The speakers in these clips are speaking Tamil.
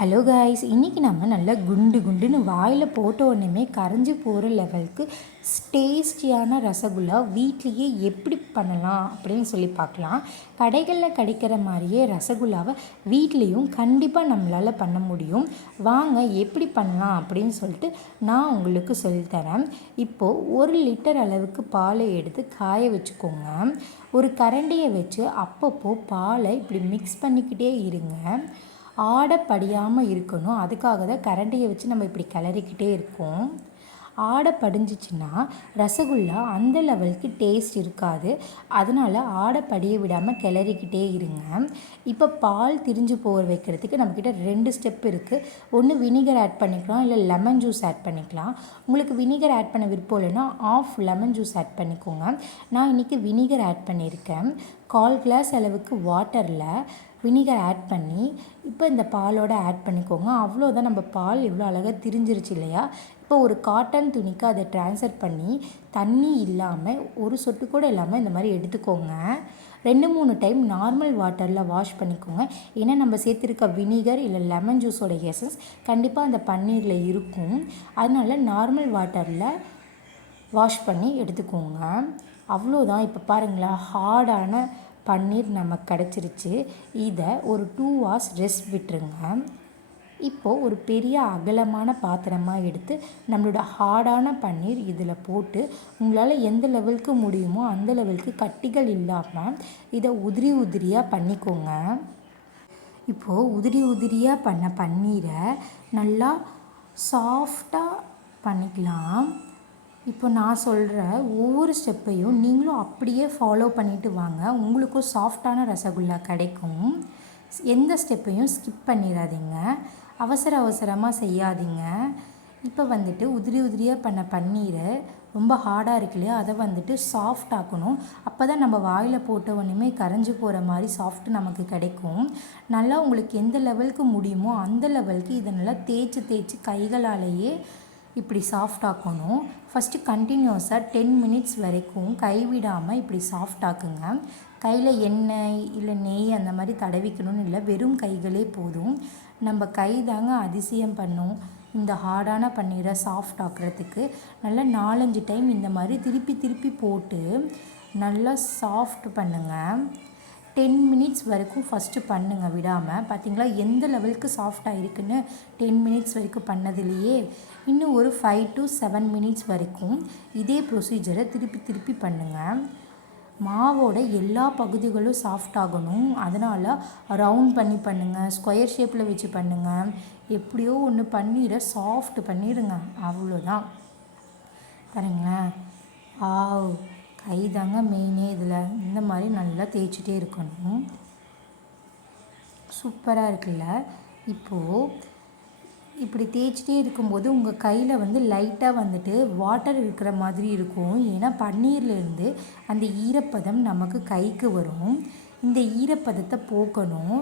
ஹலோ காய்ஸ், இன்றைக்கி நம்ம நல்லா குண்டு குண்டுன்னு வாயில் போட்ட உடனே கரைஞ்சி போகிற லெவலுக்கு டேஸ்டியான ரசகுல்லா வீட்லேயே எப்படி பண்ணலாம் அப்படின்னு சொல்லி பார்க்கலாம். கடைகளில் கிடைக்கிற மாதிரியே ரசகுல்லாவை வீட்லேயும் கண்டிப்பாக நம்மளால் பண்ண முடியும். வாங்க எப்படி பண்ணலாம் அப்படின்னு சொல்லிட்டு நான் உங்களுக்கு சொல்லித்தரேன். இப்போது 1 லிட்டர் அளவுக்கு பாலை எடுத்து காய வச்சுக்கோங்க. ஒரு கரண்டியை வச்சு அப்பப்போ பாலை இப்படி மிக்ஸ் பண்ணிக்கிட்டே இருங்க. ஆடை படியாமல் இருக்கணும். அதுக்காக தான் கரண்டியை வச்சு நம்ம இப்படி கிளறிக்கிட்டே இருக்கோம். ஆடை படிஞ்சிச்சின்னா ரசகுல்லா அந்த லெவலுக்கு டேஸ்ட் இருக்காது. அதனால் ஆடை படிய விடாமல் கிளறிக்கிட்டே இருங்க. இப்போ பால் திரிஞ்சு போக வைக்கிறதுக்கு நம்மக்கிட்ட 2 ஸ்டெப் இருக்குது. ஒன்று வினிகர் ஆட் பண்ணிக்கலாம், இல்லை லெமன் ஜூஸ் ஆட் பண்ணிக்கலாம். உங்களுக்கு வினிகர் ஆட் பண்ண விருப்பம் இல்லைன்னா ஆஃப் லெமன் ஜூஸ் ஆட் பண்ணிக்கோங்க. நான் இன்றைக்கி வினிகர் ஆட் பண்ணியிருக்கேன். 1/4 கிளாஸ் அளவுக்கு வாட்டரில் வினிகர் ஆட் பண்ணி இப்போ இந்த பாலோடு ஆட் பண்ணிக்கோங்க. அவ்வளோதான், நம்ம பால் இவ்வளோ அழகாக திரிஞ்சிருச்சு இல்லையா? இப்போ ஒரு காட்டன் துணிக்கு அதை ட்ரான்ஸ்ஃபர் பண்ணி தண்ணி இல்லாமல் ஒரு சொட்டு கூட இல்லாமல் இந்த மாதிரி எடுத்துக்கோங்க. 2-3 டைம் நார்மல் வாட்டரில் வாஷ் பண்ணிக்கோங்க. ஏன்னா நம்ம சேர்த்துருக்க வினிகர் இல்லை லெமன் ஜூஸோட எசன்ஸ் கண்டிப்பாக அந்த பன்னீரில் இருக்கும். அதனால் நார்மல் வாட்டரில் வாஷ் பண்ணி எடுத்துக்கோங்க. அவ்வளோதான். இப்போ பாருங்களேன், ஹார்டான பன்னீர் நமக்கு கிடச்சிருச்சு. இதை ஒரு 2 hours ரெஸ்ட் விட்டுருங்க. இப்போது ஒரு பெரிய அகலமான பாத்திரமாக எடுத்து நம்மளோட ஹார்டான பன்னீர் இதில் போட்டு உங்களால் எந்த லெவலுக்கு முடியுமோ அந்த லெவலுக்கு கட்டிகள் இல்லாமல் இதை உதிரி உதிரியாக பண்ணிக்கோங்க. இப்போது உதிரி உதிரியாக பண்ண பன்னீரை நல்லா சாஃப்டாக பண்ணிக்கலாம். இப்போ நான் சொல்கிற ஒவ்வொரு ஸ்டெப்பையும் நீங்களும் அப்படியே ஃபாலோ பண்ணிவிட்டு வாங்க. உங்களுக்கும் சாஃப்டான ரசகுல்லா கிடைக்கும். எந்த ஸ்டெப்பையும் ஸ்கிப் பண்ணிடாதீங்க. அவசரமாக செய்யாதீங்க. இப்போ உதிரி உதிரியாக பண்ண பன்னீரை ரொம்ப ஹார்டாக இருக்கு இல்லையா, அதை சாஃப்ட் ஆக்கணும். அப்போ தான் நம்ம வாயில் போட்ட உடனே கரைஞ்சி போகிற மாதிரி சாஃப்ட் நமக்கு கிடைக்கும். நல்லா உங்களுக்கு எந்த லெவலுக்கு முடியுமோ அந்த லெவலுக்கு இதை நல்லா தேய்ச்சி கைகளாலேயே இப்படி சாஃப்ட் ஆக்கணும். ஃபஸ்ட்டு கண்டினியூஸாக 10 minutes வரைக்கும் கைவிடாமல் இப்படி சாஃப்ட் ஆக்குங்க. கையில் எண்ணெய் இல்லை நெய் அந்த மாதிரி தடவிக்கணும்னு இல்லை, வெறும் கைகளே போதும். நம்ம கை தாங்க அதிசயம் பண்ணும் இந்த ஹார்டான பன்னீரை சாஃப்ட் ஆக்குறதுக்கு. நல்லா 4-5 டைம் இந்த மாதிரி திருப்பி போட்டு நல்லா சாஃப்ட் பண்ணுங்கள். 10 minutes வரைக்கும் ஃபஸ்ட்டு பண்ணுங்கள் விடாமல். பார்த்திங்களா எந்த லெவலுக்கு சாஃப்டாக இருக்குன்னு? 10 minutes வரைக்கும் பண்ணதுலேயே இன்னும் ஒரு 5 to 7 minutes வரைக்கும் இதே ப்ரொசீஜரை திருப்பி பண்ணுங்கள். மாவோட எல்லா பகுதிகளும் சாஃப்ட் ஆகணும். அதனால் ரவுண்ட் பண்ணி பண்ணுங்கள், ஸ்கொயர் ஷேப்பில் வச்சு பண்ணுங்கள். எப்படியோ ஒன்று பன்னீரை சாஃப்ட் பண்ணிடுங்க. அவ்வளோதான். பாருங்களேன், கை தாங்க மெயினே இதில். இந்த மாதிரி நல்லா தேய்ச்சிட்டே இருக்கணும். சூப்பராக இருக்குல்ல? இப்போது இப்படி தேய்ச்சிட்டே இருக்கும்போது உங்கள் கையில் லைட்டாக வாட்டர் இருக்கிற மாதிரி இருக்கும். ஏன்னா பன்னீர்லேருந்து அந்த ஈரப்பதம் நமக்கு கைக்கு வரும். இந்த ஈரப்பதத்தை போக்கணும்.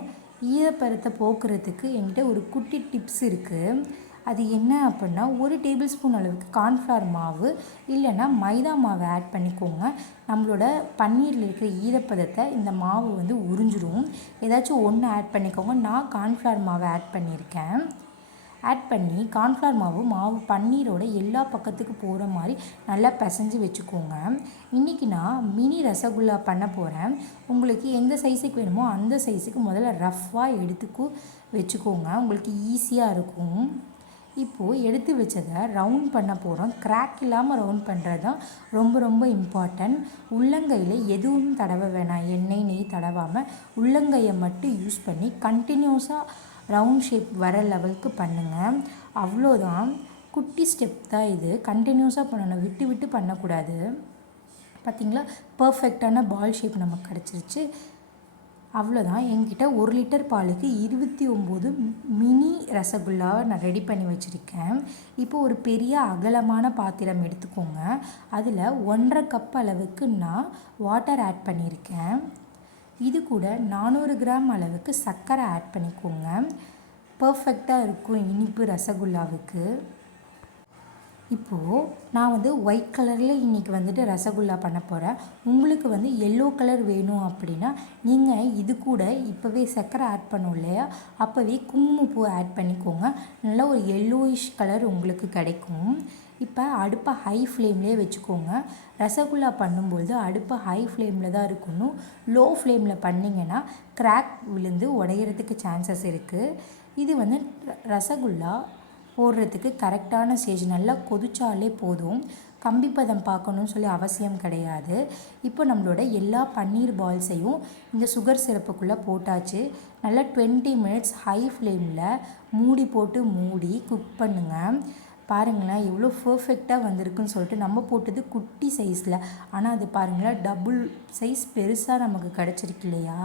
ஈரப்பதத்தை போக்குறதுக்கு என்கிட்ட ஒரு குட்டி டிப்ஸ் இருக்குது. அது என்ன அப்படின்னா, 1 டேபிள்ஸ்பூன் அளவுக்கு கார்ன்ஃப்ளவர் மாவு இல்லைன்னா மைதா மாவை ஆட் பண்ணிக்கோங்க. நம்மளோட பன்னீரில் இருக்கிற ஈரப்பதத்தை இந்த மாவு உறிஞ்சிடும். ஏதாச்சும் ஒன்று ஆட் பண்ணிக்கோங்க. நான் கார்ன்ஃப்ளவர் மாவை ஆட் பண்ணியிருக்கேன். ஆட் பண்ணி கார்ன்ஃப்ளவர் மாவு பன்னீரோட எல்லா பக்கத்துக்கு போகிற மாதிரி நல்லா பிசைஞ்சு வச்சுக்கோங்க. இன்றைக்கி நான் மினி ரசகுல்லா பண்ண போகிறேன். உங்களுக்கு எந்த சைஸுக்கு வேணுமோ அந்த சைஸுக்கு முதல்ல ரஃப்பாக எடுத்துக்கு வச்சுக்கோங்க. உங்களுக்கு ஈஸியாக இருக்கும். இப்போது எடுத்து வச்சதை ரவுண்ட் பண்ண போகிறோம். கிராக் இல்லாமல் ரவுண்ட் பண்ணுறது தான் ரொம்ப இம்பார்ட்டன்ட். உள்ளங்கையில் எதுவும் தடவ வேணாம். எண்ணெய் நெய் தடவாமல் உள்ளங்கையை மட்டும் யூஸ் பண்ணி கண்டினியூஸாக ரவுண்ட் ஷேப் வர லெவலுக்கு பண்ணுங்கள். அவ்வளோதான். குட்டி ஸ்டெப் தான் இது. கண்டினியூஸாக பண்ணணும், விட்டு பண்ணக்கூடாது. பார்த்திங்களா, பர்ஃபெக்டான பால் ஷேப் நமக்கு கிடச்சிருச்சு. அவ்வளோதான். என்கிட்ட 1 லிட்டர் பாலுக்கு 29 மினி ரசகுல்லாவை நான் ரெடி பண்ணி வச்சுருக்கேன். இப்போ ஒரு பெரிய அகலமான பாத்திரம் எடுத்துக்கோங்க. அதில் 1.5 கப் அளவுக்கு நான் வாட்டர் ஆட் பண்ணியிருக்கேன். இது கூட 400 கிராம் அளவுக்கு சர்க்கரை ஆட் பண்ணிக்கோங்க. பர்ஃபெக்டாக இருக்கும் இனிப்பு ரசகுல்லாவுக்கு. இப்போது நான் ஒயிட் கலரில் இன்றைக்கி ரசகுல்லா பண்ண போகிறேன். உங்களுக்கு எல்லோ கலர் வேணும் அப்படின்னா நீங்கள் இது கூட இப்போவே சர்க்கரை ஆட் பண்ணோம் இல்லையா, அப்போவே குங்குமப்பூ ஆட் பண்ணிக்கோங்க. நல்லா ஒரு எல்லோயிஷ் கலர் உங்களுக்கு கிடைக்கும். இப்போ அடுப்பை ஹை ஃப்ளேம்லேயே வச்சுக்கோங்க. ரசகுல்லா பண்ணும்போது அடுப்பை ஹை ஃப்ளேமில் தான் இருக்கணும். லோ ஃப்ளேமில் பண்ணிங்கன்னா கிராக் விழுந்து உடையிறதுக்கு சான்சஸ் இருக்குது. இது ரசகுல்லா போடுறதுக்கு கரெக்டான ஸ்டேஜ். நல்லா கொதிச்சாலே போதும், கம்பி பதம் பார்க்கணுன்னு சொல்லி அவசியம் கிடையாது. இப்போ நம்மளோட எல்லா பன்னீர் பால்ஸையும் இந்த சுகர் சிரப்புக்குள்ளே போட்டாச்சு. நல்லா 20 மினிட்ஸ் ஹை ஃப்ளேமில் மூடி போட்டு மூடி குக் பண்ணுங்கள். பாருங்களேன் எவ்வளோ பர்ஃபெக்டாக வந்திருக்குன்னு சொல்லிட்டு. நம்ம போட்டது குட்டி சைஸில், ஆனால் அது பாருங்களேன் டபுள் சைஸ் பெருசாக நமக்கு கிடச்சிருக்கு இல்லையா.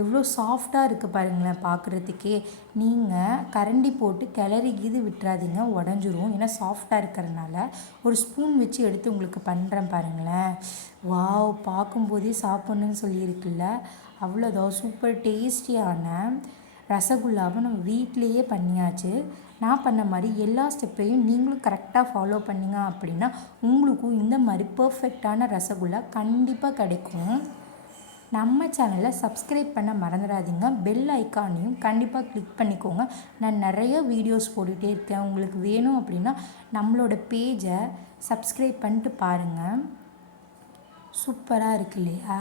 எவ்வளோ சாஃப்டாக இருக்குது பாருங்களேன் பார்க்குறதுக்கே. நீங்கள் கரண்டி போட்டு கிளறிக்கிது விட்டுறாதீங்க, உடஞ்சிரும். ஏன்னா சாஃப்டாக இருக்கிறதுனால. ஒரு ஸ்பூன் வச்சு எடுத்து உங்களுக்கு பண்ணுறேன் பாருங்களேன். வாவ், பார்க்கும்போதே சாப்பிட்ணுன்னு சொல்லியிருக்குல்ல. அவ்வளோதான், சூப்பர் டேஸ்டியான ரசகுல்லாவை நம்ம வீட்டிலையே பண்ணியாச்சு. நான் பண்ண மாதிரி எல்லா ஸ்டெப்பையும் நீங்களும் கரெக்டாக ஃபாலோ பண்ணிங்க அப்படின்னா உங்களுக்கும் இந்த மாதிரி பர்ஃபெக்டான ரசகுல்லா கண்டிப்பாக கிடைக்கும். நம்ம சேனலை சப்ஸ்கிரைப் பண்ண மறந்துடாதீங்க. பெல் ஐக்கானையும் கண்டிப்பாக கிளிக் பண்ணிக்கோங்க. நான் நிறைய வீடியோஸ் போட்டுகிட்டே இருக்கேன். உங்களுக்கு வேணும் அப்படின்னா நம்மளோட பேஜை சப்ஸ்கிரைப் பண்ணிட்டு பாருங்கள். சூப்பராக இருக்கு இல்லையா.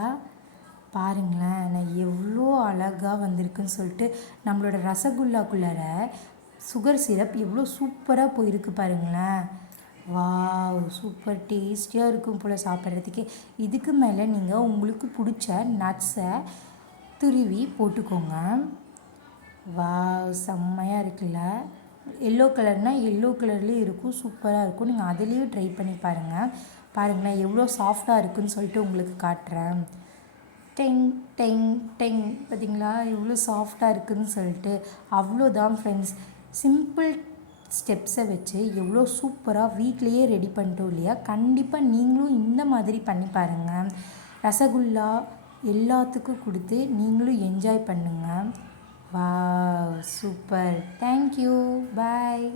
பாருங்களேன் நான் எவ்வளோ அழகாக வந்திருக்குன்னு சொல்லிட்டு. நம்மளோட ரசகுல்லாக்குள்ளார சுகர் சிரப் எவ்வளோ சூப்பராக போயிருக்கு பாருங்களேன். வாவ், சூப்பர் டேஸ்டியாக இருக்கும் போல் சாப்பிட்றதுக்கே. இதுக்கு மேலே நீங்கள் உங்களுக்கு பிடிச்ச நட்ஸை துருவி போட்டுக்கோங்க. வாவ், செம்மையாக இருக்குல்ல. எல்லோ கலர்னால் எல்லோ கலர்லேயும் இருக்கும், சூப்பராக இருக்கும். நீங்கள் அதுலேயும் ட்ரை பண்ணி பாருங்களேன் எவ்வளோ சாஃப்டாக இருக்குதுன்னு சொல்லிட்டு உங்களுக்கு காட்டுறேன். டெங் டெங் டெங், பார்த்தீங்களா எவ்வளோ சாஃப்டாக இருக்குதுன்னு சொல்லிட்டு. அவ்வளோதான் ஃப்ரெண்ட்ஸ், சிம்பிள் ஸ்டெப்ஸை வச்சு எவ்வளோ சூப்பராக வீட்டிலையே ரெடி பண்ணிட்டோம் இல்லையா. கண்டிப்பாக நீங்களும் இந்த மாதிரி பண்ணி பாருங்கள். ரசகுல்லா எல்லாத்துக்கும் கொடுத்து நீங்களும் என்ஜாய் பண்ணுங்கள். Wow, super. தேங்க்யூ, பாய்.